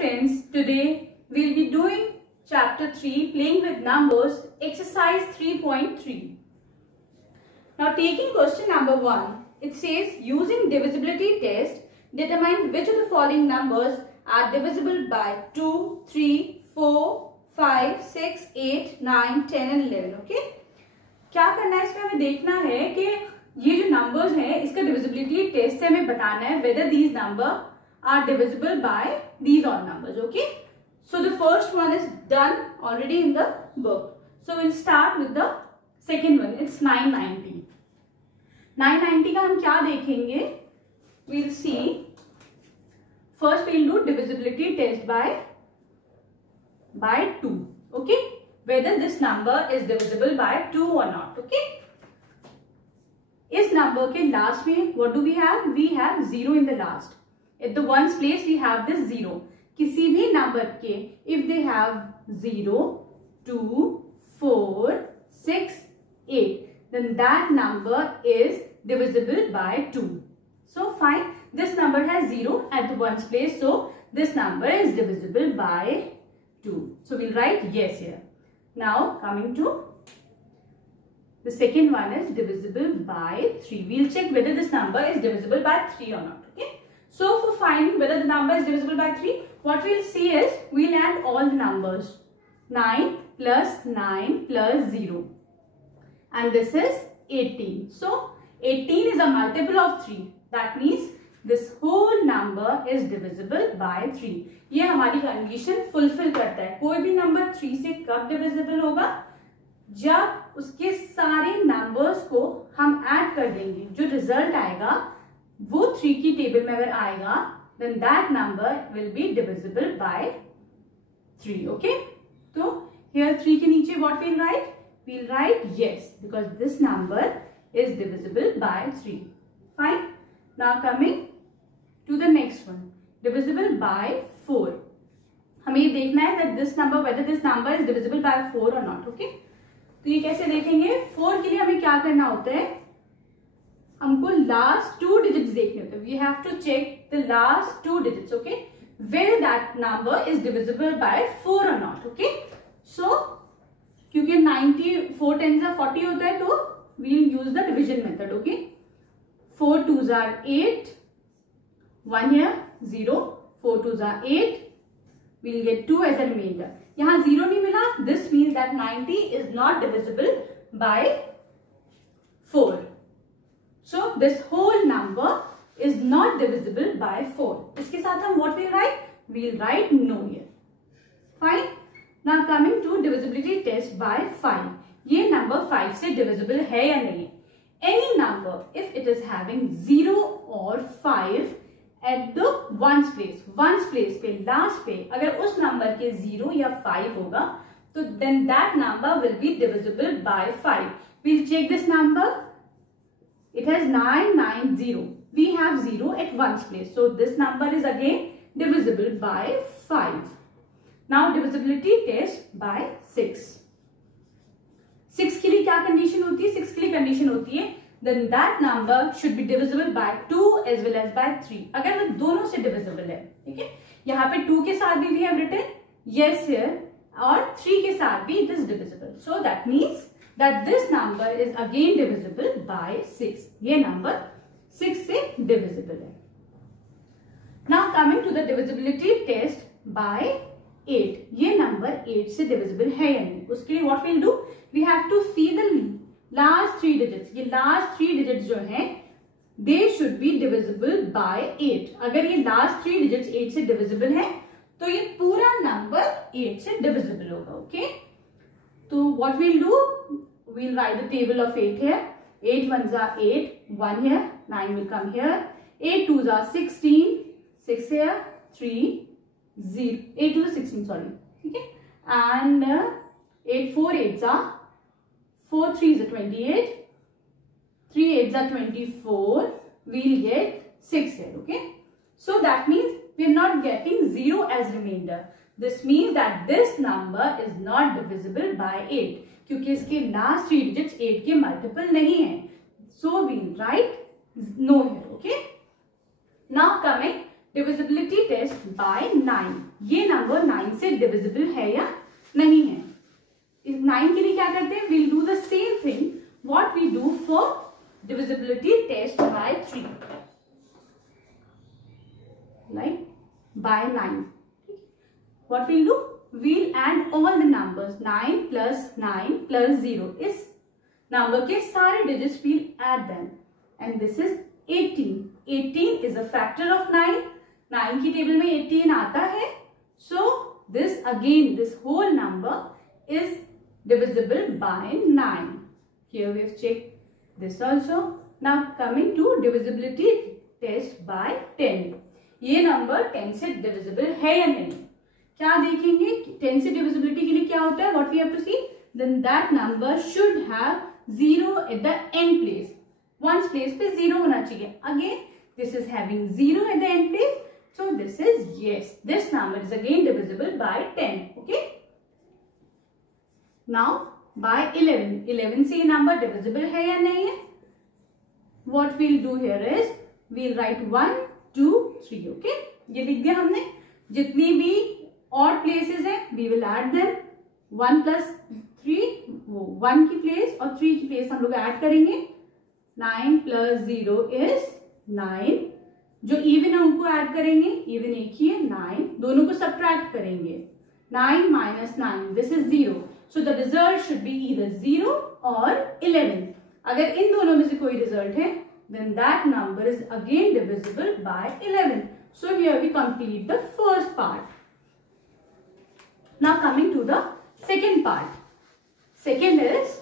friends, today we'll be doing chapter 3 playing with numbers exercise 3.3. Now taking question number 1, it says using divisibility test determine which of the following numbers are divisible by 2, 3, 4, 5, 6, 8, 9, 10 and 11. Okay? क्या करना है इसमें हमें देखना है कि ये जो नंबर्स हैं इसका डिविजिबिलिटी टेस्ट से हमें बताना है whether these number are divisible by these odd numbers. Okay, so the first one is done already in the book, so we'll start with the second one. It's 990. 990 का हम क्या देखेंगे? We'll see. First we'll do divisibility test by 2. Okay, whether this number is divisible by 2 or not. Okay, इस number के last में what do we have? We have 0 in the last. At the ones place we have this 0. किसी भी number के if they have 0, 2, 4, 6, 8, then that number is divisible by 2. So fine, this number has 0 at the ones place, so this number is divisible by 2. So we'll write yes here. Now coming to the second one is divisible by 3. We'll check whether this number is divisible by 3 or not. Okay. So for finding whether the number is divisible by 3, what we'll see is we'll add all the numbers. 9 plus 9 plus 0. And this is 18. So 18 is a multiple of 3. That means this whole number is divisible by 3. ये हमारी condition fulfil करता है. कोई भी number 3 से कब divisible होगा? जब उसके सारे नंबर्स को हम ऐड कर देंगे. जो रिजल्ट आएगा वो 3 की टेबल में अगर आएगा then that number will be divisible by 3. Okay, तो here 3 के नीचे what we'll write? We'll write yes because this number is divisible by 3. Fine. Now coming to the next one, divisible by 4. हमें ये देखना है that this number whether this number is divisible by 4 or not. Okay, तो ये कैसे देखेंगे? 4 के लिए हमें क्या करना होता है? हमको लास्ट 2 डिजिट्स देखने होते हैं. We have to check the last 2 digits. Okay, where that number is divisible by 4 और नॉट. ओके, सो क्योंकि 94 10s are 40 होता है तो we use the division method. Okay, 4 2s are 8, 1 here 0, 4 2s are 8, we'll get 2 as a remainder. यहाँ 0 नहीं मिला, this means that 90 is not divisible by 4. So this whole number is not divisible by 4. इसके साथ हम what we'll write? We'll write no here. Fine. Now coming to divisibility test by 5. ये number 5 से divisible है या नहीं? Any number if it is having 0 or 5 at the ones place पे last पे अगर उस number के 0 या 5 होगा तो then that number will be divisible by 5. We'll check this number. It has 990. We have 0 at ones place. So this number is again divisible by 5. Now divisibility test by 6. 6 के लिए क्या कंडीशन होती है? 6 के लिए कंडीशन होती है then that number should be divisible by 2 as well as by 3. अगर वो दोनों से divisible है. ठीक है, यहाँ पे 2 के साथ भी we have written yes here और 3 के साथ भी it is divisible. So that means that this number is again divisible by 6. ये number 6 से divisible है. Now coming to the divisibility test by 8. ये number 8 से divisible है या नहीं? उसके लिए what we'll do? We have to see the last 3 digits. ये last 3 digits जो हैं they should be divisible by 8. अगर ये last 3 digits 8 से divisible है तो ये पूरा number 8 से divisible होगा. Okay, तो what we'll do? We'll write the table of 8 here. 8 1s are 8, 1 here, 9 will come here. 8 2s are 16, 6 here, 3, 0. 8 2s are 16, sorry. Okay, and 8 4 8s are 4 3s are 28, 3 8s are 24. We'll get 6 here. Okay, so that means we're not getting 0 as remainder. This means that this number is not divisible by 8. क्योंकि इसके last 3 digits 8 के multiple नहीं है. So we write no here. Okay, now coming divisibility test by 9, ये number 9 से divisible है या नहीं है। 9 के लिए क्या करते हैं, will do the same thing what we do for divisibility test by 3, like by 9। What will do, we'll add all the numbers 9 plus 9 plus 0, इस नंबर के सारे digits we'll add them and this is 18. 18 is a factor of 9. 9 की table में 18 आता है, so this whole number is divisible by 9. Here we have checked this also. Now coming to divisibility test by 10. ये number 10 से divisible है या नहीं, क्या देखेंगे, 10 से डिविजिबिलिटी के लिए क्या होता है, what we have to see, then that number should have 0 at the end place, once place पे 0 होना चाहिए। Again this is having 0 at the end place, so this is yes, this number is again divisible by 10। Okay, now by 11, 11 से ये number divisible है या नहीं है, what we'll do here is we'll write 1 2 3। Okay, ये लिख दिया हमने, जितनी भी ऑड प्लेसेस है we will add them, 1 plus 3 वो 1 की प्लेस और 3 की प्लेस हम लोग ऐड करेंगे, 9 प्लस 0 इज 9, जो इवन है उनको ऐड करेंगे, इवन एक ही है 9, दोनों को सब्ट्रैक्ट करेंगे, 9 minus 9 this is 0, so the result should be either 0 और 11। अगर इन दोनों में से कोई रिजल्ट है then that number is again divisible by 11. So here we complete the first part. Now coming to the second part. Second is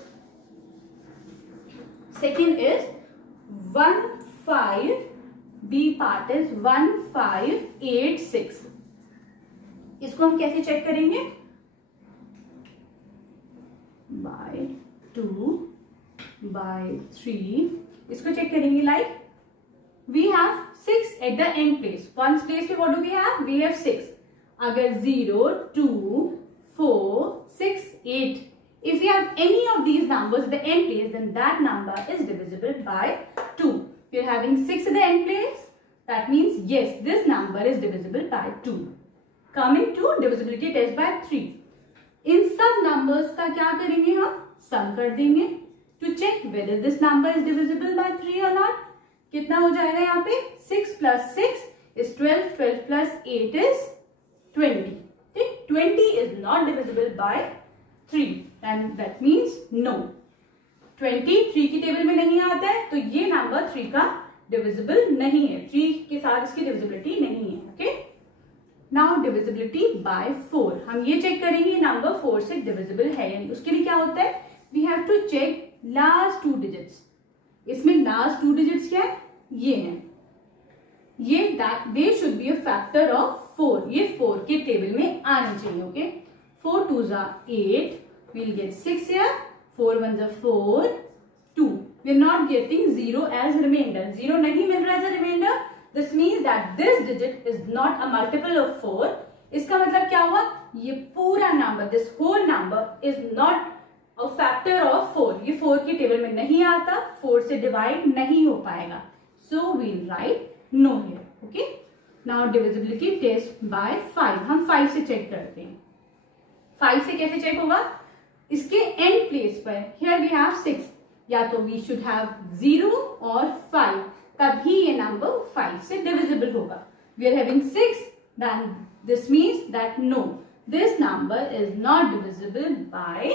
1 5, B part is 1 5 8 6. इसको हम कैसे चेक करेंगे, by 2 by 3, इसको चेक करेंगे, like we have 6 at the end place, once place पे what do we have 6, अगर 0 2 4 6 8, if you have any of these numbers at the end place then that number is divisible by 2. We are having 6 at the end place, that means yes, this number is divisible by 2. Coming to divisibility test by 3, इन सब numbers का क्या करेंगे, हम सम कर देंगे to check whether this number is divisible by 3 or not. कितना हो जाएगा यहाँ पे, 6 plus 6 is 12, 12 plus 8 is 20. Okay? 20 is not divisible by 3 and that means no. 20 3 की टेबल में नहीं आता है, तो ये नंबर 3 का डिविजिबल नहीं है, 3 के साथ इसकी डिविजिबिलिटी नहीं है। ओके, नाउ डिविजिबिलिटी बाय 4, हम ये चेक करेंगे नंबर 4 से डिविजिबल है या नहीं। उसके लिए क्या होता है, we have to check last 2 digits. इसमें लास्ट 2 डिजिट्स क्या है, ये हैं, ये they should be a factor of 4, ये 4 के टेबल में आने चाहिए। Okay, 4 2s are 8, we'll get 6 here, 4 1s are 4 2, we're not getting 0 as remainder, 0 नहीं मिल रहा as a remainder, this means that this digit is not a multiple of 4। इसका मतलब क्या हुआ, ये पूरा number, this whole number is not a factor of 4, ये 4 की टेबल में नहीं आता, 4 से डिवाइड नहीं हो पाएगा, so we'll write no here। okay, now divisibility test by 5, हम 5 से चेक करते हैं। 5 से कैसे चेक होगा, इसके एंड प्लेस पर here we have 6, या तो we should have 0 और 5, तभी ये नंबर 5 से डिविजिबल होगा। we are having 6, then this means that no, this number is not divisible by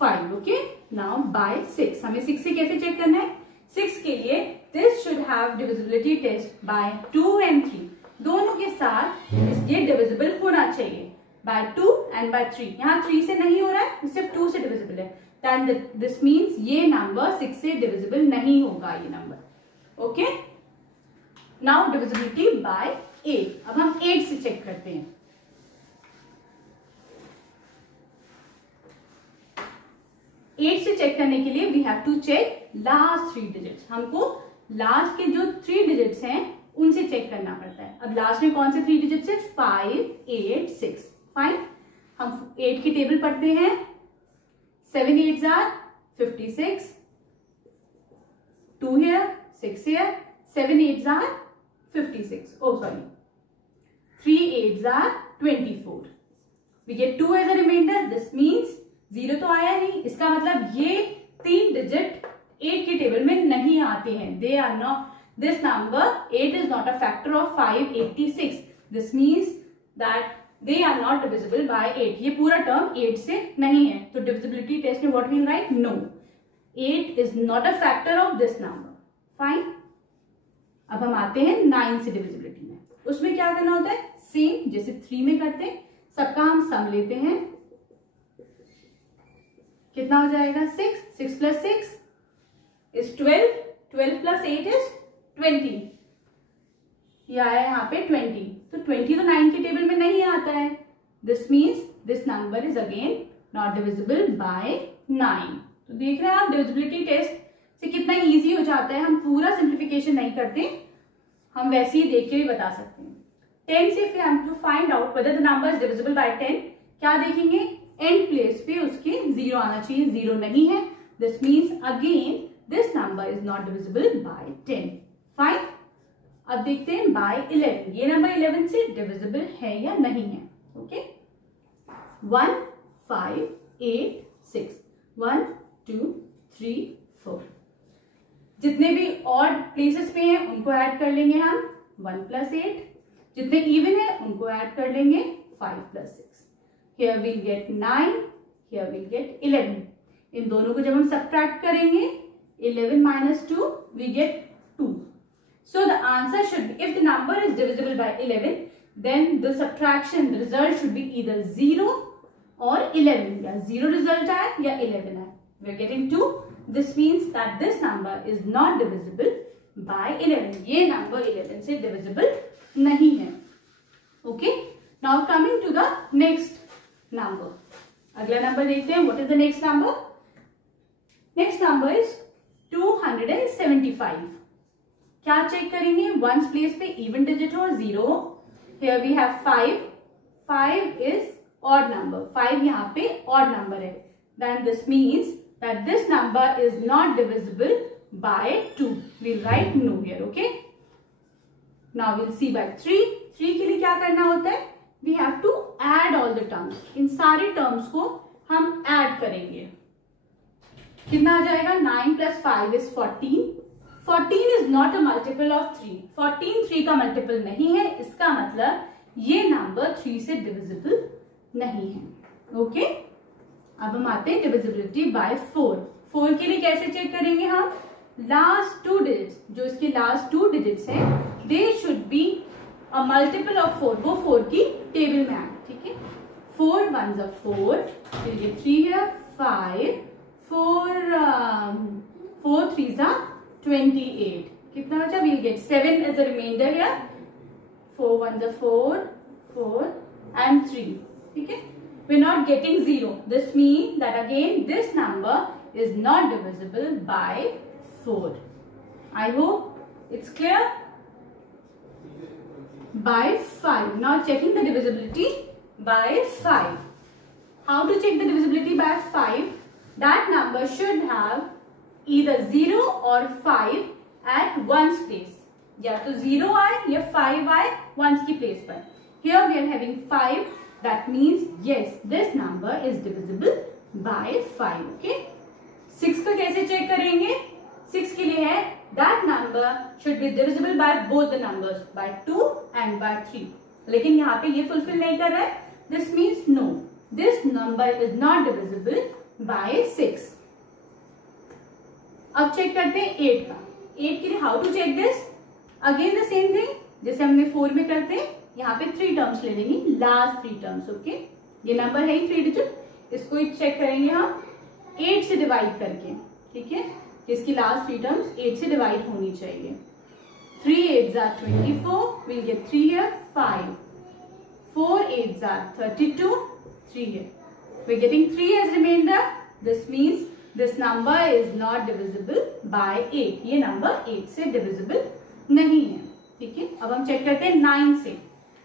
5। Okay, now by 6, हमें 6 से कैसे चेक करना है, 6 के लिए this should have divisibility test by 2 and 3, दोनों के साथ ये डिविजिबल होना चाहिए बाय 2 and बाय 3। यहाँ 3 से नहीं हो रहा है, सिर्फ 2 से डिविजिबल है, देन दिस मीन्स ये नंबर 6 से डिविजिबल नहीं होगा ये number. Okay, now divisibility by 8, अब हम 8 से चेक करते हैं। 8 से चेक करने के लिए we have to check last 3 digits, हमको लास्ट के जो 3 डिजिट्स हैं उनसे चेक करना पड़ता है। अब लास्ट में कौन से 3 डिजिट्स है, 5 8 6, फाइन, हम 8 की टेबल पढ़ते हैं, 7 8s are 56, 2 here 6 here, 7 8s are 56. Oh sorry, 3 8s are 24. We get 2 as a remainder. This means 0 तो आया नहीं, इसका मतलब ये 3 डिजिट 8 के टेबल में नहीं आते हैं. They are not, this number 8 is not a factor of 586. This means that they are not divisible by 8. ये पूरा टर्म 8 से नहीं है. तो divisibility test में what we will write? No, 8 is not a factor of this number. Fine. अब हम आते हैं 9 से डिविजिबिलिटी में. उसमें क्या करना होता है? सेम जैसे 3 में करते हैं, सबका हम सम लेते हैं. कितना हो जाएगा? 6. 6 plus 6 is 12. 12 plus 8 is 20. ये आया यहाँ पे 20. तो 20 तो 9 के टेबल में नहीं आता है. This means this number is again not divisible by 9. तो देख रहे हैं आप डिविजिबिलिटी टेस्ट से कितना इजी हो जाता है. हम पूरा सिंप्लीफिकेशन नहीं करते, हम वैसे ही देख के भी बता सकते हैं. 10 से फिर हम to find out whether the number is divisible by 10, क्या देखेंगे? एंड प्लेस पे उसके 0 आना चाहिए. 0 नहीं है. This means again this number is not divisible by 10. Fine. अब देखते हैं बाय 11. ये नंबर 11 से डिविजिबल है या नहीं है. ओके. 1 5 8 6. 1 2 3 4. जितने भी ऑड प्लेसेस पे हैं उनको ऐड कर लेंगे हम. 1 plus 8. जितने इवन है उनको ऐड कर लेंगे. 5 plus 6. Here we'll get 9. Here we'll get 11. इन दोनों को जब हम सब्ट्रैक्ट करेंगे, 11 minus 2 we get 2. So the answer should be, if the number is divisible by 11, then the subtraction, the result should be either 0 or 11. या 0 result आए या 11 आए. We are getting 2. This means that this number is not divisible by 11. ये number 11 से divisible नहीं है. Okay. Now coming to the next number. अगला number देखते हैं. What is the next number? Next number is 275. क्या चेक करेंगे? Once place पे इवन डिजिट हो 0. Here we have 5. 5 is odd number. 5 यहाँ पे odd number है. Then this means that this number is not divisible by 2. We'll write no here. Okay. Now we'll see by 3. 3 के लिए क्या करना होता है? We have to add all the terms. इन सारे terms को हम add करेंगे. कितना आ जाएगा? 9 plus 5 is 14. 14 is not a multiple of 3. 14 3 का multiple नहीं है. इसका मतलब ये number 3 से divisible नहीं है. ओके. अब हम आते हैं divisibility by 4. 4 के लिए कैसे चेक करेंगे हम? लास्ट 2 डिजिट्स, जो इसके लास्ट 2 डिजिट्स हैं, they should be a multiple of 4. वो 4 की टेबल में आए. ठीक है. 4 1s are 4. We'll get 3 here. 5 4 3s are 28. कितना बचा? We'll get 7 as a remainder here. 4 1s are 4 4 and 3. ठीक है. We're not getting 0. This means that again this number is not divisible by 4. I hope it's clear. By 5. Now checking the divisibility by 5. How to check the divisibility by 5? That number should have either 0 or 5 at ones place. या तो 0 आए या 5 आए ones की place पर. Here we are having 5. That means yes, this number is divisible by 5. Okay. 6 का कैसे check करेंगे? 6 के लिए है that number should be divisible by both the numbers, by 2 and by 3. लेकिन यहाँ पे ये fulfill नहीं कर रहा है. This means no, this number is not divisible by 6. अब चेक करते हैं 8 का. 8 के लिए how to check this? Again the same thing जैसे हमने 4 में करते हैं. यहाँ पे 3 टर्म्स ले लेंगे, लास्ट 3 टर्म्स. ओके. ये नंबर है ही 3 डिजिट. इसको चेक करेंगे हम 8 से डिवाइड करके. ठीक है. इसकी लास्ट 3 टर्म्स 8 से डिवाइड होनी चाहिए. 3 8s are 24. We'll get 3 here. 5 4 8s are 32. 3 here. We're getting 3 as remainder. This means this number is not divisible by 8. ये नंबर 8 से divisible नहीं है. ठीक है. अब हम चेक करते हैं 9 से.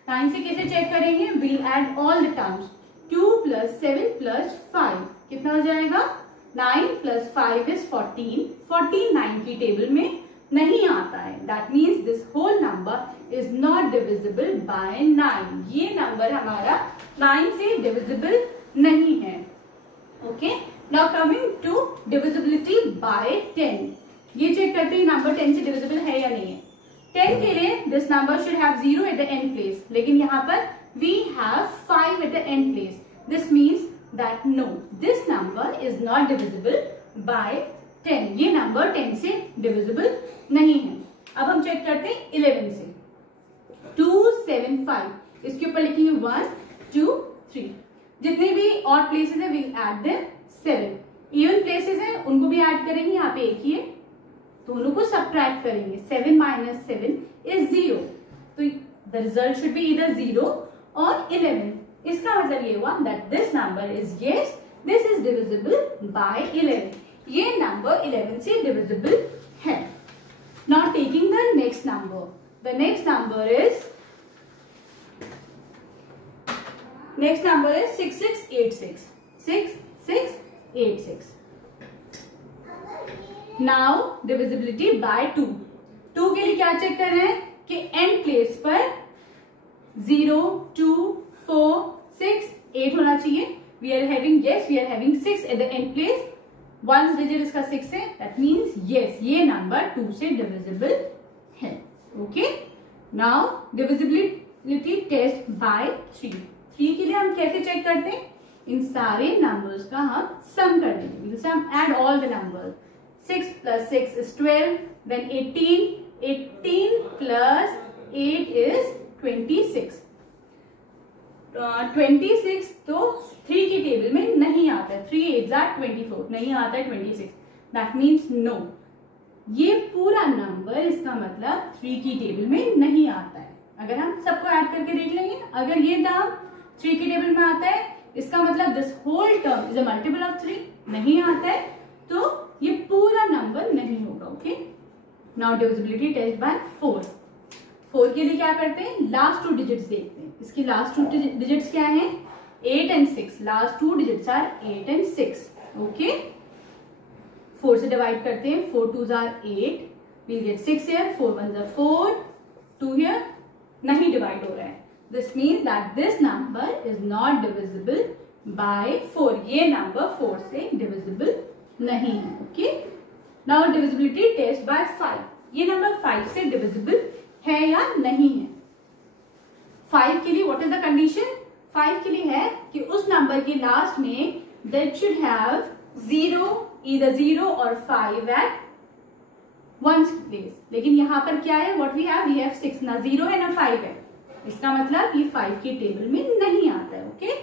9 से कैसे चेक करेंगे? We'll add all the terms. 2 plus 7 plus 5. कितना हो जाएगा? 9 plus 5 is 14. 14 9 की टेबल में नहीं आता है, that means this whole number is not divisible by 9। ये नंबर हमारा 9 से डिविजिबल नहीं है। Okay, now coming to divisibility by 10। ये चेक करते हैं नंबर 10 से डिविजिबल है या नहीं है। 10 के लिए this number should have 0 at the end place, लेकिन यहाँ पर we have 5 at the end place. This means that no, this number is not divisible by 10। ये नंबर 10 से डिविजिबल नहीं है। अब हम चेक करते हैं 11 से। 2, 7, 5, इसके ऊपर लिखेंगे 1, 2, 3। जितने भी ऑड प्लेसेस है we add them 7। Even places है उनको भी ऐड करेंगे, यहाँ पे एक ही है, दोनों को सब्ट्रैक्ट करेंगे। 7 - 7 इज 0, तो the result should be either 0 और 11। इसका मतलब ये हुआ that this number is yes, this is divisible by 11। ये नंबर 11 से डिविजिबल है। Now taking the next number, the next number is 6686। 6686। Now divisibility by 2। 2 के लिए क्या चेक कर रहे हैं कि एंड प्लेस पर 0, 2, 4, 6, 8 होना चाहिए। We are having 6 at the end place. One digit इसका 6 है, दैट मीन्स यस, ये नंबर 2 से डिविजिबल है। Okay, now divisibility test by 3। 3 के लिए हम कैसे चेक करते हैं, इन सारे नंबर्स का हम सम कर देंगे। जैसे हम add all the numbers, 6 + 6 is 12, then 18 plus 8 is 26। 26 तो 3 की टेबल में नहीं आता है। 3 8s are 24, नहीं आता है 26। दैट मीन्स नो, ये पूरा नंबर इसका मतलब 3 की टेबल में नहीं आता है। अगर हम सबको ऐड करके देख लेंगे, अगर ये टर्म 3 की टेबल में आता है, इसका मतलब this whole term is a multiple of 3। नहीं आता है तो ये पूरा नंबर नहीं होगा। Okay, now divisibility test by 4। 4 के लिए क्या करते हैं, लास्ट 2 डिजिट्स देखते हैं। इसकी लास्ट 2 डिजिट्स क्या हैं, 8 and 6। Last 2 digits are 8 and 6। Okay, 4 से डिवाइड करते हैं। 4 2s are 8, we'll get 6 here, 4 1s are 4, 2 here, नहीं डिवाइड हो रहा है। This means that this number is not divisible by 4। ये नंबर 4 से डिविजिबल नहीं है। Okay, now divisibility test by 5। ये नंबर 5 से डिविजिबल है या नहीं है। 5 के लिए व्हाट इज द कंडीशन, 5 के लिए है कि उस नंबर के लास्ट में दैट शुड हैव 0, ईदर 0 और 5 एट वंस प्लेस। लेकिन यहां पर क्या है, व्हाट वी हैव 6, ना 0 है ना 5 है। इसका मतलब ये 5 की टेबल में नहीं आता है। Okay,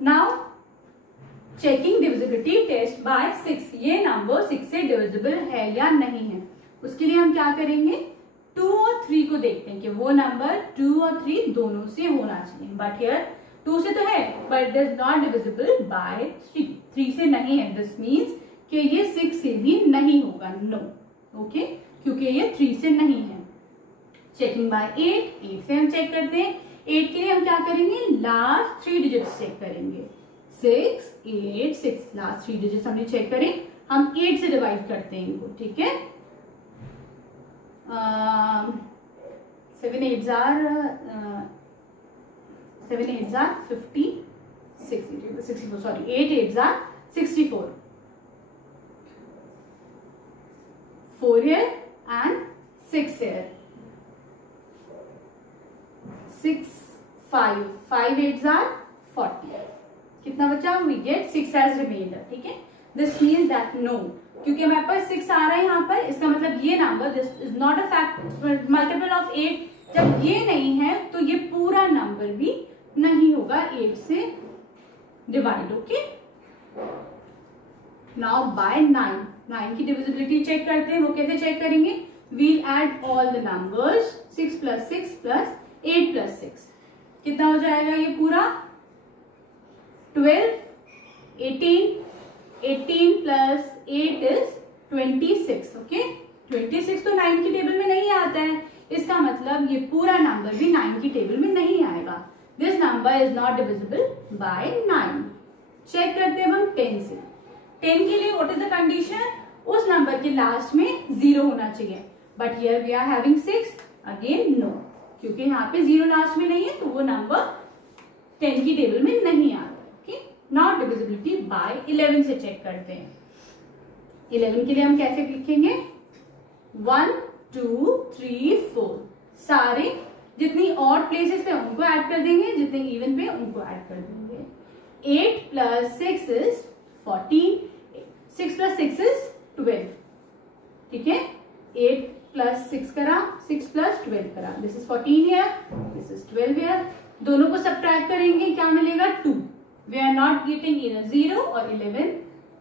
now checking divisibility test by 6। ये नंबर 6 से डिविजिबल है या नहीं है। उसके लिए हम क्या करेंगे, 2 और 3 को देखते हैं कि वो नंबर 2 और 3 दोनों से होना चाहिए। बट हियर 2 से तो है, but it is not divisible bye 3। 3 से नहीं है, दिस मीन्स कि ये 6 से भी नहीं होगा। नो, ओके, क्योंकि ये 3 से नहीं है। चेकिंग बाय 8 से हम चेक करते हैं। 8 के लिए हम क्या करेंगे, लास्ट 3 डिजिट्स चेक करेंगे। 6 8 6, लास्ट 3 डिजिट्स हमने चेक करें। हम 8 से डिवाइड करते हैं इनको। ठीक है, 7 8s are 50, 64, sorry, 8 8s are 64। 4 here and 6 here। 6 5 8s are 40। कितना बचा, we get 6 as remainder। ठीक है, this means that no, क्योंकि हमारे पास 6 आ रहा है यहाँ पर, इसका मतलब ये number this is not a fact multiple of 8। जब ये नहीं है तो ये पूरा नंबर भी नहीं होगा 8 से डिवाइड। ओके, नाउ बाय 9 की डिविजिबिलिटी चेक करते हैं। वो कैसे चेक करेंगे, we'll add all the numbers. 6 + 6 + 8 + 6 कितना हो जाएगा, ये पूरा 12, 18 plus 8 is 26। ओके, 26 तो 9 की टेबल में नहीं आता है। इसका मतलब ये पूरा नंबर भी 9 की टेबल में नहीं आएगा। This number is not divisible by 9। Check करते हैं हम 10 से। 10 के लिए व्हाट इज द कंडीशन, उस नंबर के लास्ट में 0 होना चाहिए, but here we are having 6, again no, क्योंकि यहाँ पे 0 लास्ट में नहीं है तो वो नंबर 10 की टेबल में नहीं आता। ओके, नाउ डिविजिबिलिटी बाय 11 से चेक करते हैं। 11 के लिए हम कैसे लिखेंगे, 1 2 3 4, सारे जितनी ऑड प्लेसेस पे उनको ऐड कर देंगे, जितने इवन पे उनको ऐड कर देंगे। 8 + 6 इज 14, 6 + 6 इज 12, ठीक है। 8 + 6 करा, 6 + 12 करा, this is 14 here, this is 12 here. दोनों को सब्ट्रैक्ट करेंगे, क्या मिलेगा, 2। We are not getting either 0 or 11.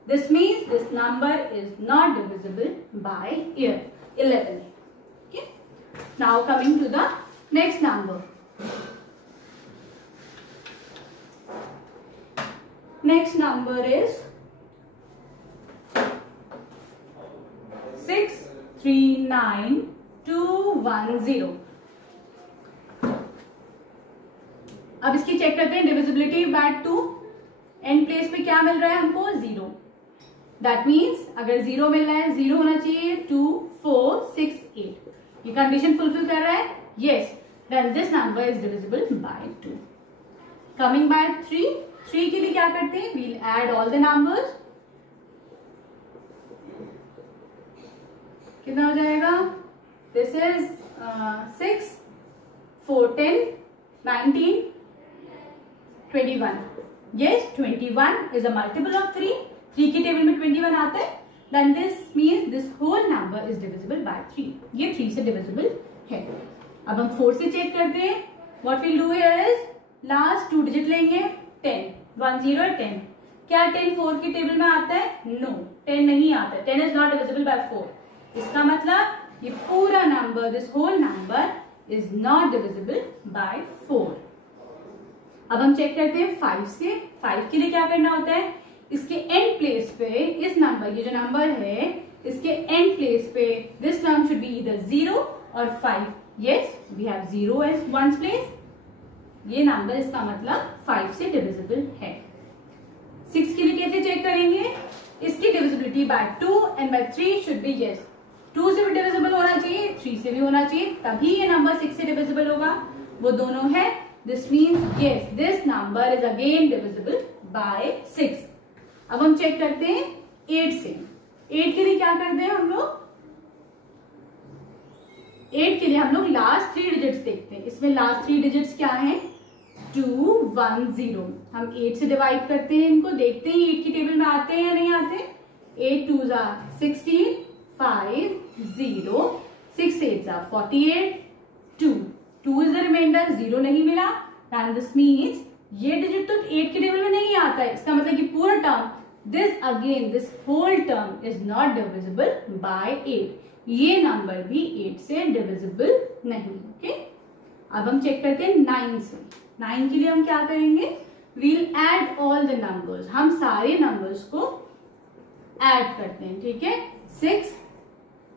This means this number is not divisible by 11. Okay. Now coming to the next number. Next number is 639210. अब इसकी check करते हैं divisibility by 2। And place पे क्या मिल रहा है हमको, 0। दैट मीन्स अगर 0 मिल रहा है, 0 होना चाहिए, 2 4 6 8, ये कंडीशन फुलफिल कर रहा है, yes, then this number is divisible by 2। Coming by 3 के लिए क्या करते हैं, we'll add all the numbers. कितना हो जाएगा, this is 6 4 10 19 21, yes 21 is a multiple of 3 की टेबल में 21 आता है, then this means this whole number is divisible by 3, ये 3 से divisible है। अब हम 4 से चेक करते हैं, what we'll do here is last 2 digit लेंगे, 10 1 0 10, क्या 10 4 की टेबल में आता है, no 10 नहीं आता है, 10 is not divisible by 4, इसका मतलब ये पूरा number, this whole number is not divisible by 4। अब हम चेक करते हैं 5 से। 5 के लिए क्या करना होता है, इसके एंड प्लेस पे इस नंबर, ये जो नंबर है इसके एंड प्लेस पे this term should be either 0 और 5। Yes, we have 0 as ones place, ये नंबर इसका मतलब 5 से डिविजिबल है। 6 के लिए कैसे चेक करेंगे, इसकी divisibility by 2 and by 3 should be yes, 2 से भी डिविजिबल होना चाहिए, 3 से भी होना चाहिए, तभी ये नंबर 6 से डिविजिबल होगा, वो दोनों है। This means yes, this number is again divisible by 6. अब हम चेक करते हैं 8 से। 8 के लिए क्या करते हैं हम लोग, 8 के लिए हम लोग लास्ट 3 डिजिट्स देखते हैं। इसमें लास्ट 3 डिजिट्स क्या हैं, 2 1 0। हम 8 से डिवाइड करते हैं इनको, देखते हैं 8 की टेबल में आते हैं या नहीं आते। 8 2 16, 5 0, 6 8 48, 2 2 इज द रिमाइंडर, 0 नहीं मिला, एंड दिस मीन्स ये डिजिट तो 8 के टेबल में नहीं आता है, इसका मतलब कि पूरा term, this whole term is not divisible by 8, ये नंबर भी 8 से डिविजिबल नहीं। ओके, अब हम चेक करते हैं 9 से। 9 के लिए हम क्या करेंगे, we'll add all the numbers, हम सारे नंबर्स को ऐड करते हैं, ठीक है। 6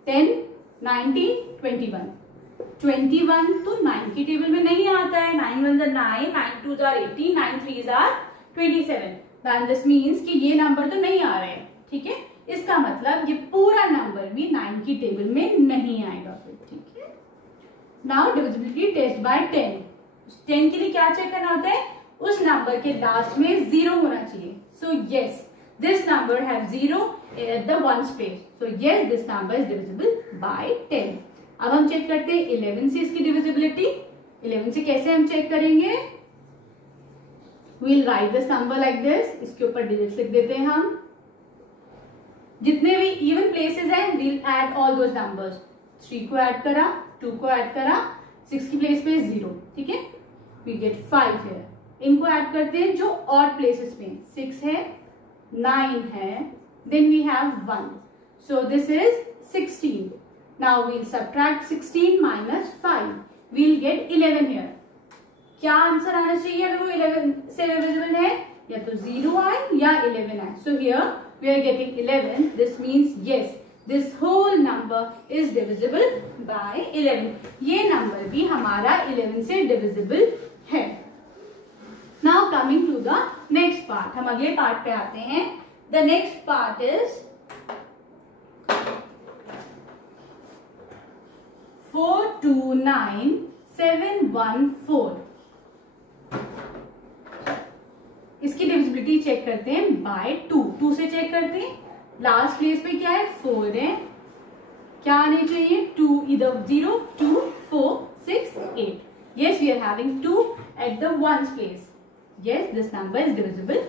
10 19 21, 21 तो 9 की टेबल में नहीं आता है, 9 1 9, 9 2 18, 9 3 27, then this means कि ये नंबर तो नहीं आ रहे हैं, ठीक है। इसका मतलब ये पूरा नंबर भी 9 की टेबल में नहीं आएगा फिर, ठीक है। Now divisibility test bye 10। 10 के लिए क्या चेक करना होता है, उस नंबर के लास्ट में 0 होना चाहिए, so yes this number have 0 at the ones place, so yes this number is divisible by 10। अब हम चेक करते हैं 11 से इसकी डिविजिबिलिटी। 11 से कैसे हम चेक करेंगे, we'll write this number like this, इसके ऊपर डिजिट्स लिख देते हैं हम, जितने भी इवन प्लेसेस हैं we'll add all those numbers। 3 को ऐड करा, 2 को ऐड करा, 6 की प्लेस पे 0, ठीक है, we get 5 है। इनको ऐड करते हैं जो ऑड प्लेसेस पे, 6 है, 9 है, then we have 1, so this is 16। Now we'll subtract 16 minus 5, we'll get 11 here। क्या आंसर आना चाहिए अगर वो 11 से डिविजिबल है, या तो 0 आए या 11 आए, so here we are getting 11, this means yes this whole number is divisible by 11, ये नंबर भी हमारा 11 से डिविजिबल है। Now coming to the next part, हम अगले पार्ट पे आते हैं। The next part is 29714। इसकी डिविजिबिलिटी चेक करते हैं बाय 2 से चेक करते हैं। लास्ट प्लेस पे क्या है 4 है, क्या आने चाहिए 2, इधर 0 2 4 6 8। Yes, we are having 2 at the ones place. Yes, this number is divisible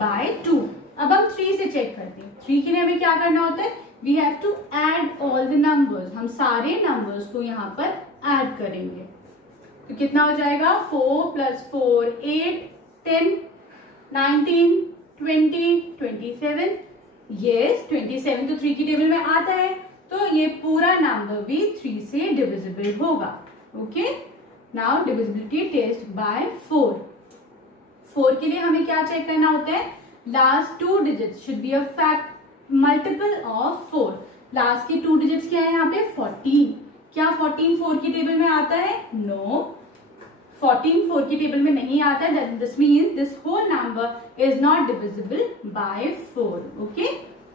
by 2. अब हम 3 से चेक करते हैं। 3 के लिए हमें क्या करना होता है, we have to add all the numbers। हम सारे नंबर्स को यहाँ पर ऐड करेंगे, तो कितना हो जाएगा 4 + 4 8 10 19 20 27। Yes, 27 तो 3 की टेबल में आता है, तो ये पूरा नंबर भी 3 से डिविजिबल होगा। Okay, now divisibility test by 4। 4 के लिए हमें क्या चेक करना होता है, last 2 digits should be a fact multiple of 4। Last के 2 डिजिट्स क्या है यहाँ पे 14। क्या 14 4 की टेबल में आता है, नो, 14 4 की टेबल में नहीं आता है। This means this whole number is not divisible by 4। Okay,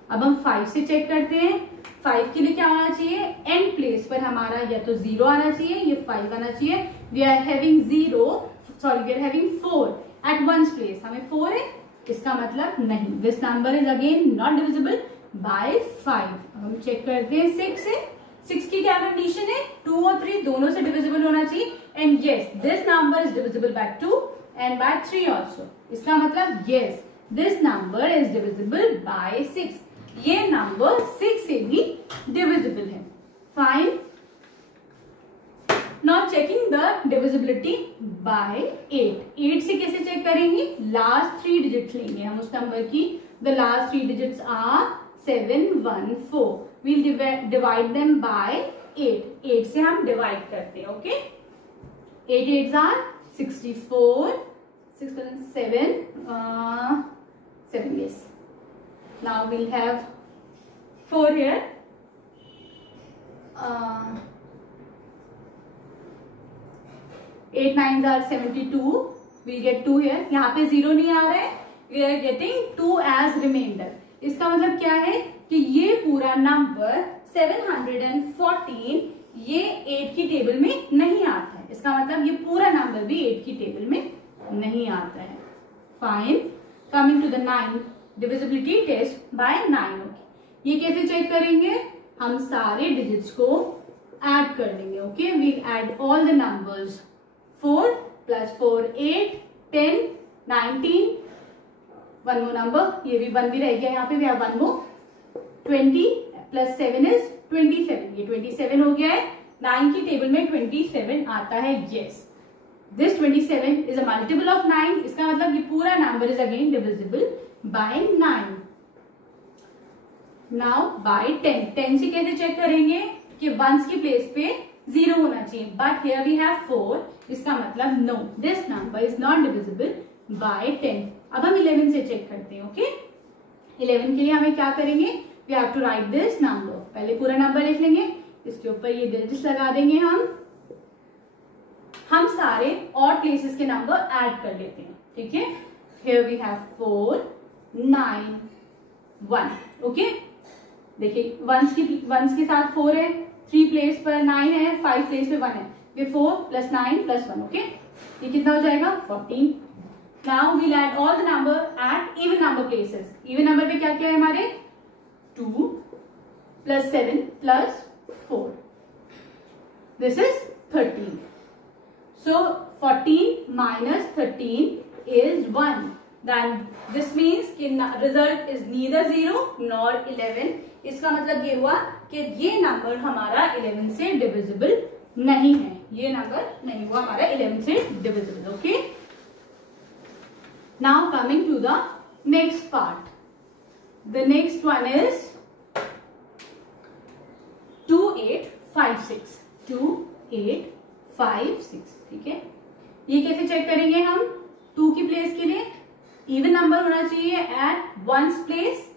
अब हम 5 से चेक करते हैं। 5 के लिए क्या होना चाहिए, एंड प्लेस पर हमारा या तो 0 आना चाहिए, ये 5 आना चाहिए। We are having 4 at ones place, हमें 4 है, इसका मतलब नहीं, this number is again not divisible by 5। हम चेक करते हैं 6 से। 6 की क्या कंडीशन है, 2 और 3 दोनों से डिविजिबल होना चाहिए। And yes, this number is divisible by 2 and by 3 also. इसका मतलब yes, this number is divisible by 6। ये नंबर 6 से भी डिविजिबल है। Fine, now checking the divisibility by 8। 8 से कैसे चेक करेंगे, लास्ट 3 डिजिट्स लेंगे हम उस नंबर की। The last 3 digits are 7 1 4। We'll divide them by 8। 8 से हम डिवाइड करते हैं। Okay, 8 8s are 64, 6 7 7, yes. Now we'll have 4 here. 8 9s are 72. We'll get 2 here. यहाँ पे 0 नहीं आ रहा है, we are getting 2 as remainder. इसका मतलब क्या है कि ये पूरा नंबर 714 ये 8 की टेबल में नहीं आता है। इसका मतलब ये पूरा नंबर भी 8 की टेबल में नहीं आता है। Fine, coming to the 9, divisibility test by 9। Okay, ये कैसे चेक करेंगे, हम सारे डिजिट्स को ऐड कर लेंगे। Okay, we add all the numbers. 4 + 4 8 10 19, one more number, ये भी 1 भी रह गया यहाँ पे, वी हैव 1 मोर। 20 + 7 इज 27। ये 27 हो गया है। 9 की टेबल में 27 आता है। Yes, this 27 is a multiple of 9। इसका मतलब ये पूरा number is again divisible by 9। Now by 10। 10 से कैसे चेक करेंगे कि वंस की प्लेस पे 0 होना चाहिए, बट हियर वी हैव 4। इसका मतलब no, this number is not divisible by 10। अब हम 11 से चेक करते हैं। ओके, 11 के लिए हमें क्या करेंगे, we have to write this number. पहले पूरा नंबर लिख लेंगे, इसके ऊपर ये डिजिट्स लगा देंगे। हम सारे ऑड प्लेसेस के नंबर ऐड कर लेते हैं। ठीक है, हियर वी हैव 4 9 1। ओके, देखिए वंस के साथ 4 है, 3 प्लेस पर 9 है, 5 प्लेस पे 1 है। ये 4 + 9 + 1। ओके, ये कितना हो जाएगा 14। Now we'll add all the number at even number places. Even number पे क्या क्या है हमारे, 2 + 7 + 4, this is 13। So 14 - 13 is 1. Then this means कि result is neither 0 nor 11. इसका मतलब ये हुआ कि ये नंबर हमारा 11 से डिविजिबल नहीं है। ये नंबर नहीं हुआ हमारा 11 से divisible. Okay, now coming to the next part. The next one is 2856. 2856। ठीक है, ये कैसे चेक करेंगे हम, 2 की प्लेस के लिए इवन नंबर होना चाहिए एट वंस प्लेस।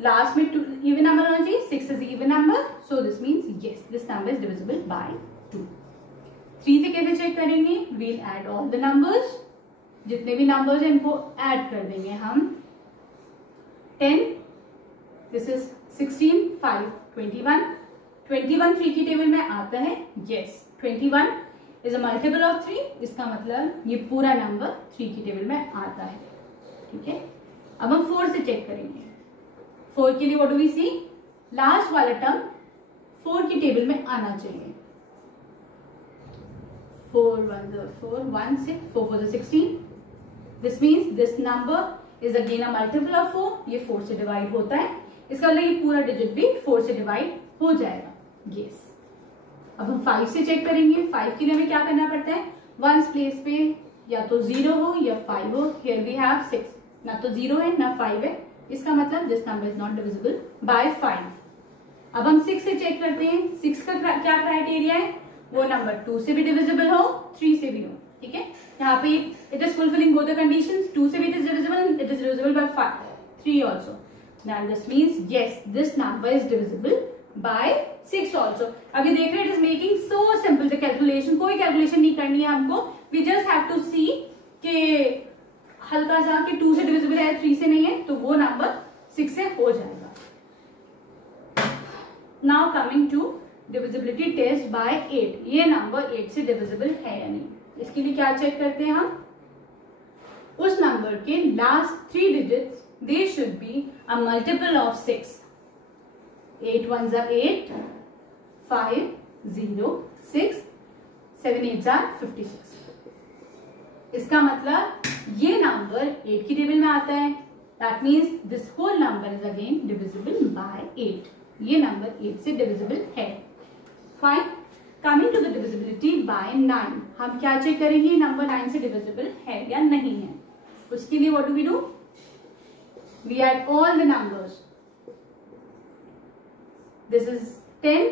लास्ट में इवन नंबर होना चाहिए, 6 is even number, so this means yes, this number is divisible by 2। 3 से कैसे चेक करेंगे, we'll add all the numbers. जितने भी नंबर्स हैं इनको ऐड कर देंगे हम। 10, दिस इज 16 5 21। 21 3 की टेबल में आता है। Yes, 21 is a multiple of 3, इसका मतलब ये पूरा नंबर 3 की टेबल में आता है। ठीक है, अब हम 4 से चेक करेंगे। 4 के लिए what do we see, last वाला टर्म 4 की टेबल में आना चाहिए। 4 1 4 1 6 4 4 16, this means this number is again a multiple of 4, ये 4 से डिवाइड होता है, इसका मतलब ये पूरा डिजिट भी 4 से डिवाइड हो जाएगा। यस, अब हम 5 से चेक करेंगे। 5 के लिए हमें क्या करना पड़ता है, वंस प्लेस पे या तो 0 हो या 5 हो। हियर वी हैव 6, ना तो 0 है ना 5 है, इसका मतलब this number is not divisible by 5। अब हम 6 से चेक करते हैं। 6 का क्या क्राइटेरिया है, वो नंबर 2 से भी डिविजिबल हो, 3 से भी हो। ठीक है, यहाँ पे it is fulfilling both the conditions, 2 से भी it is divisible, it is divisible by 5, 3 also. Then this means yes, this number is divisible by 6 also. अब ये देख रहे हैं, it is making so simple the calculation, कोई calculation नहीं करनी है हमको, we just have to see कि हल्का सा कि 2 से डिविजिबल है 3 से नहीं है, तो वो नंबर 6 से हो जाएगा। Now coming to divisibility test by 8, ये नंबर 8 से डिविजिबल है या नहीं, इसके लिए क्या चेक करते हैं हम, उस नंबर के last 3 digits they should be a multiple of 6. 8 ones are 8, 5 0 6, 7 8s are 56. इसका मतलब ये नंबर 8 की टेबल में आता है, that means this whole number is again divisible by 8. ये नंबर 8 से divisible है। Fine. Coming to the divisibility by 9, हम क्या चेक करेंगे, नंबर 9 से divisible है या नहीं है। उसके लिए what do we do? We add all the numbers. This is 10,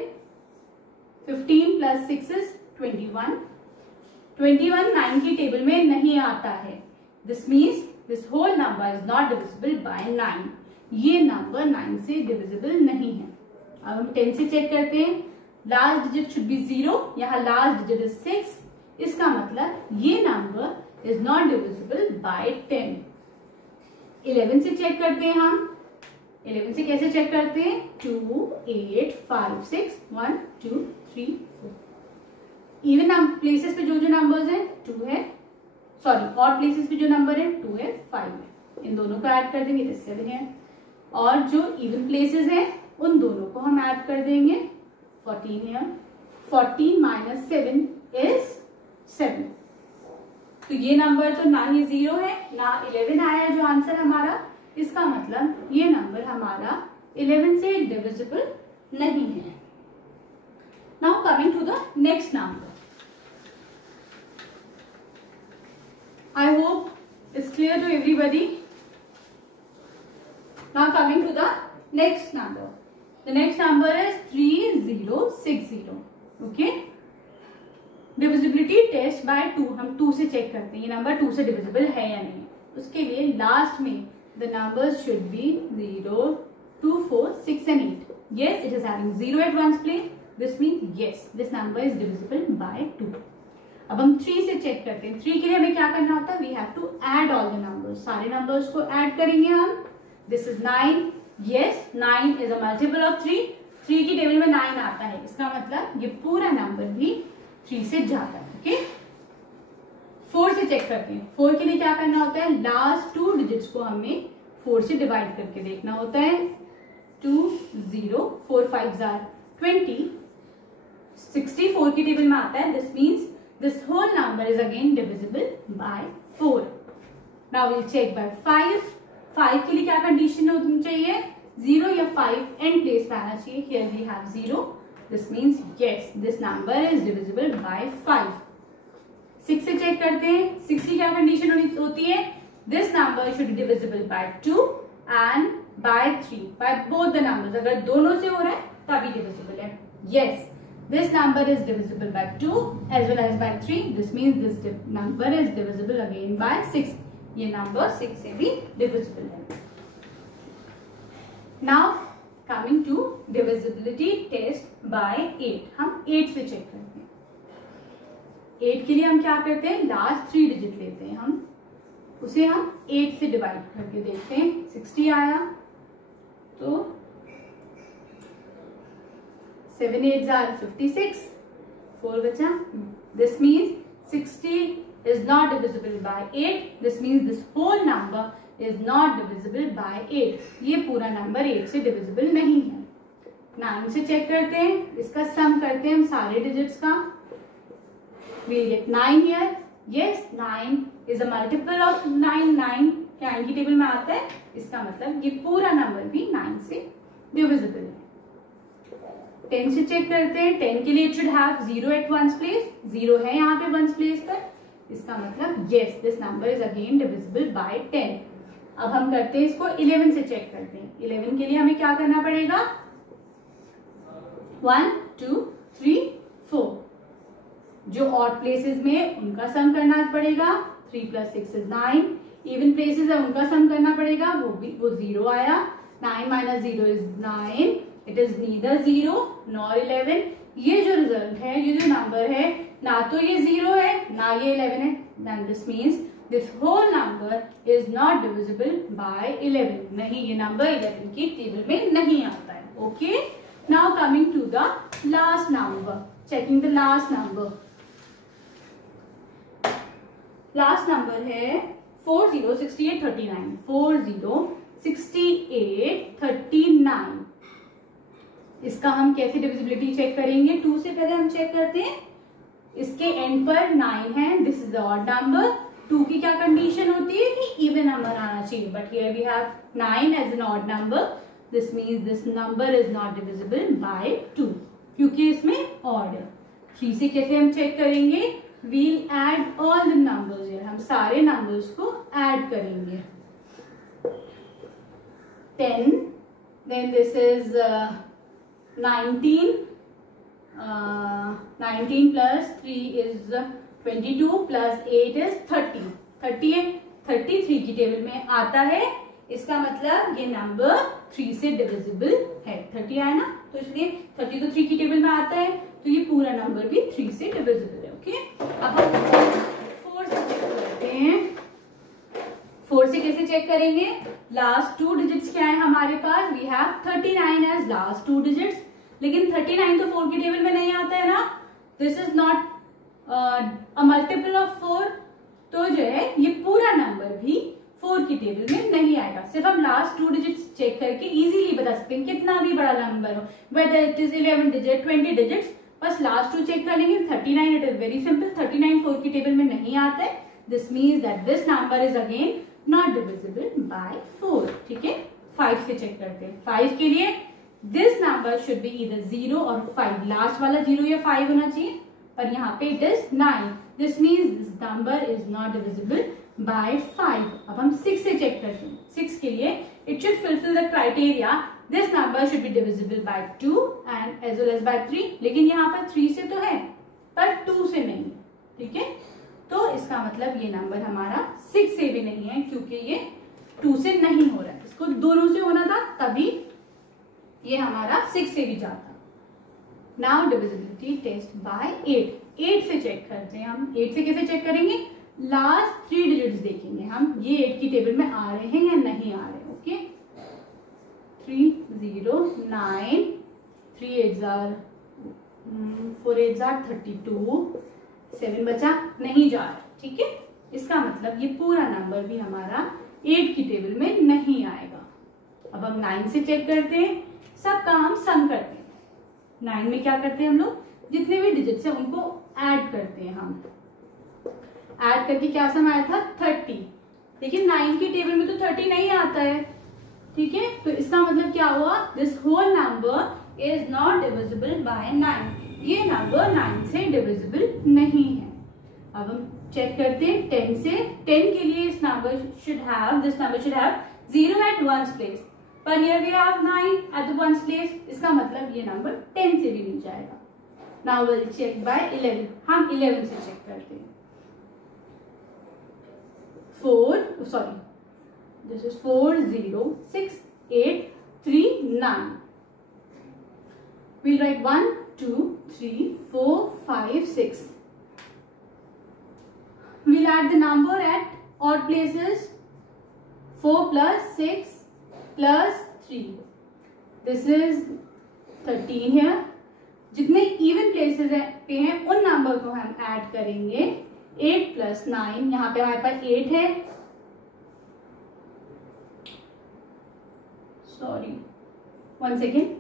15 plus 6 is 21. 21 9 की टेबल में नहीं आता है, this means this whole number is not divisible by 9. ये नंबर 9 से divisible नहीं है। अब हम 10 से चेक करते हैं, लास्ट डिजिट should be 0, यहाँ लास्ट डिजिट is 6, इसका मतलब ये number is not divisible by 10. 11 से चेक करते हैं हम। 11 से कैसे चेक करते हैं, 2 8 5 6 1 2 3 4। इवन प्लेसेस पे जो जो नंबर्स हैं 2 है, सॉरी ऑड प्लेसेस पे जो नंबर है 2 है 5 है, इन दोनों को ऐड कर देंगे तो 7 है, और जो इवन प्लेसेस हैं उन दोनों को हम ऐड कर देंगे 14 है। 14 माइनस 7 इज 7, तो ये नंबर तो ना ही 0 है ना 11 आया है जो आंसर हमारा, इसका मतलब ये नंबर हमारा 11 से डिविजिबल नहीं है। Now coming to the next number, I hope it's clear to everybody. Now coming to the next number, the next number is 3060। Okay, divisibility test by 2, हम 2 से चेक करते हैं ये नंबर 2 से डिविजिबल है या नहीं। उसके लिए लास्ट में the numbers should be 0 2 4 6 and 8. Yes, it is having 0 at ones place. This means yes, this number is divisible by 2. अब हम 3 से चेक करते हैं। 3 के लिए हमें क्या करना होता है, we have to add all the numbers, सारे नंबर्स को ऐड करेंगे हम। This is 9, yes 9 is a multiple of 3, 3 की टेबल में 9 आता है, इसका मतलब ये पूरा नंबर भी 3 से जाता है। ओके, 4 से चेक करते हैं। 4 के लिए क्या करना होता है, लास्ट 2 डिजिट्स को हमें 4 से डिवाइड करके देखना होता है। 2 0 4 5 are 20, 64 की टेबल में आता है, this means this whole number is again divisible by 4। Now will check by 5। 5 के लिए क्या कंडीशन होनी चाहिए, 0 या 5 एंड प्लेस पे आना चाहिए। Here we have 0, this means yes this number is divisible by 5। 6 से चेक करते हैं। 6 की क्या कंडीशन होती है, this number should divisible by 2 and by 3, by both the numbers. अगर दोनों से हो रहा है तभी डिविजिबल है। Yes, this number is divisible by 2 as well as by 3. This means this number is divisible again by 6. ये number 6 से भी divisible है। Now coming to divisibility test by 8. हम 8 से चेक करते हैं। 8 के लिए हम क्या करते हैं, लास्ट 3 डिजिट लेते हैं, हम उसे हम 8 से डिवाइड करके देखते हैं। 60 आया तो 7 8s are 56, 4 बचा. This means 60 is not divisible by 8. This means this whole number is not divisible by 8. ये पूरा नंबर 8 से डिविजिबल नहीं है. 9 से चेक करते हैं, इसका सम करते हैं हम सारे डिजिट्स का. We'll get 9 here. Yes, 9 is a multiple of 9. 9 9 की टेबल में आता है, इसका मतलब ये पूरा नंबर भी 9 से डिविजिबल है. 10 से चेक करते हैं. 10 के लिए it should have 0 at ones place. 0 है यहाँ पे वंस प्लेस पर, इसका मतलब yes this number is again divisible by 10. अब हम करते हैं इसको 11 से चेक करते हैं. 11 के लिए हमें क्या करना पड़ेगा? 1 2 3 4. जो ऑड प्लेसेस में उनका सम करना पड़ेगा. 3 + 6 is 9. इवन प्लेसेस है उनका सम करना पड़ेगा. वो 0 आया. 9 - 0 is 9. It is neither 0 nor 11. ये जो रिजल्ट है, ये जो नंबर है, ना तो ये 0 है ना ये 11 है. Then this means this whole number is not divisible by 11. नहीं, ये नंबर 11 की टेबल में नहीं आता है. Okay, now coming to the last number, checking the last number. Last number है 40 68 39. 40 68 39. इसका हम कैसे डिविजिबिलिटी चेक करेंगे? 2 से पहले हम चेक करते हैं. इसके एंड पर 9 है. This is the odd number. 2 की क्या कंडीशन होती है कि इवन नंबर आना चाहिए, but here we have 9 as an odd number. This means this number is not divisible by 2 क्योंकि इसमें ऑड है. 3 से कैसे हम चेक करेंगे? We'll add all the numbers. हम सारे नंबर्स को ऐड करेंगे. 10, then this is 19. 19 plus 3 is 22 plus 8 is 30. 30 है. 33 की टेबल में आता है. इसका मतलब ये नंबर 3 से डिविजिबल है. 30 आया ना, तो इसलिए 30 तो 3 की टेबल में आता है, तो ये पूरा नंबर भी 3 से डिविजिबल है. ओके, अब हम 4 से चेक करते हैं. 4 से कैसे चेक करेंगे? लास्ट 2 डिजिट्स क्या है हमारे पास? We have 39 as last 2 digits. लेकिन 39 तो 4 की टेबल में नहीं आता है ना. This is not a multiple of 4. तो जो है ये पूरा नंबर भी 4 की टेबल में नहीं आएगा. सिर्फ हम लास्ट 2 डिजिट्स चेक करके इजीली बता सकते हैं कितना भी बड़ा नंबर हो, whether it is 11 digit 20 digits. बस लास्ट 2 चेक कर लेंगे. 39 इट इज वेरी सिंपल. 39 4 की टेबल में नहीं आता है. This means that this number is again not divisible by 4. ठीक है, 5 से चेक करते हैं. 5 के लिए दिस नंबर शुड बी इधर 0 और 5. लास्ट वाला 0 या 5 होना चाहिए, पर यहाँ पे it is 9. This means this number is not divisible by 5. अब हम 6 से चेक करते हैं. 6 के लिए it should fulfil the criteria. This number should be divisible by 2 and as well as by 3. लेकिन यहाँ पर 3 से तो है, पर 2 से नहीं. ठीक है, तो इसका मतलब ये नंबर हमारा 6 से भी नहीं है, क्योंकि ये 2 से नहीं हो रहा है. इसको दोनों से होना था, तभी ये हमारा 6 से भी जाता. Now divisibility test bye 8. 8 से चेक करते हैं हम. 8 से कैसे चेक करेंगे? लास्ट 3 डिजिट्स देखेंगे हम, ये 8 की टेबल में आ रहे हैं या नहीं आ रहे. Okay, 3 0 9 3 8 are 4 8 are 32. 7 बचा, नहीं जा रहा. ठीक है, इसका मतलब ये पूरा नंबर भी हमारा 8 की टेबल में नहीं आएगा. अब हम 9 से चेक करते हैं. सबका हम सम करते हैं. 9 में क्या करते हैं हम लोग? जितने भी डिजिट्स हैं उनको ऐड करते हैं. हम ऐड करके क्या सम आया था? 30. लेकिन 9 की टेबल में तो 30 नहीं आता है. ठीक है, तो इसका मतलब क्या हुआ? This whole number is not divisible by 9. ये नंबर 9 से डिविजिबल नहीं है. अब हम चेक करते हैं 10 से. 10 के लिए this number should have 0 at ones place, पर here we have 9 at the ones place. इसका मतलब ये नंबर 10 से भी नहीं जाएगा. Now we'll check by 11. हम 11 से चेक करते हैं. this is 4 0 6 8 3 9. We'll write 1 2 3 4 5 6. We'll add the number at odd places. 4 plus 6 plus 3. This is 13 here. जितने इवन प्लेसेस पे हैं उन नंबर को हम ऐड करेंगे। 8 + 9, यहाँ पे हमारे पास 8 है, सॉरी 1 सेकेंड,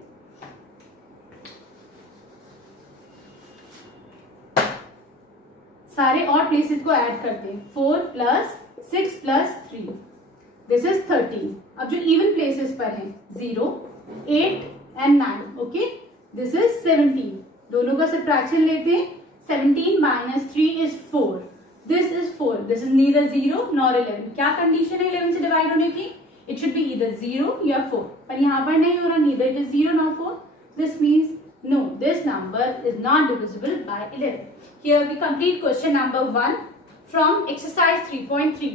सारे और प्लेसेस को ऐड करते हैं। 4 + 6 + 3, दिस इज 13। अब जो इवन प्लेसेस पर हैं 0, 8 एंड 9, ओके, दिस इज 17। दोनों का सब्ट्रैक्शन लेते हैं। 17 - 3 is 4, this is 4, this is neither 0 nor 11। क्या कंडीशन है 11 से डिवाइड होने की? इट शुड बी ईदर 0 या 4, पर यहाँ पर नहीं हो रहा, neither it is 0 nor 4। This means no, this number is not divisible by 11. Here we complete question number 1 from exercise 3.3.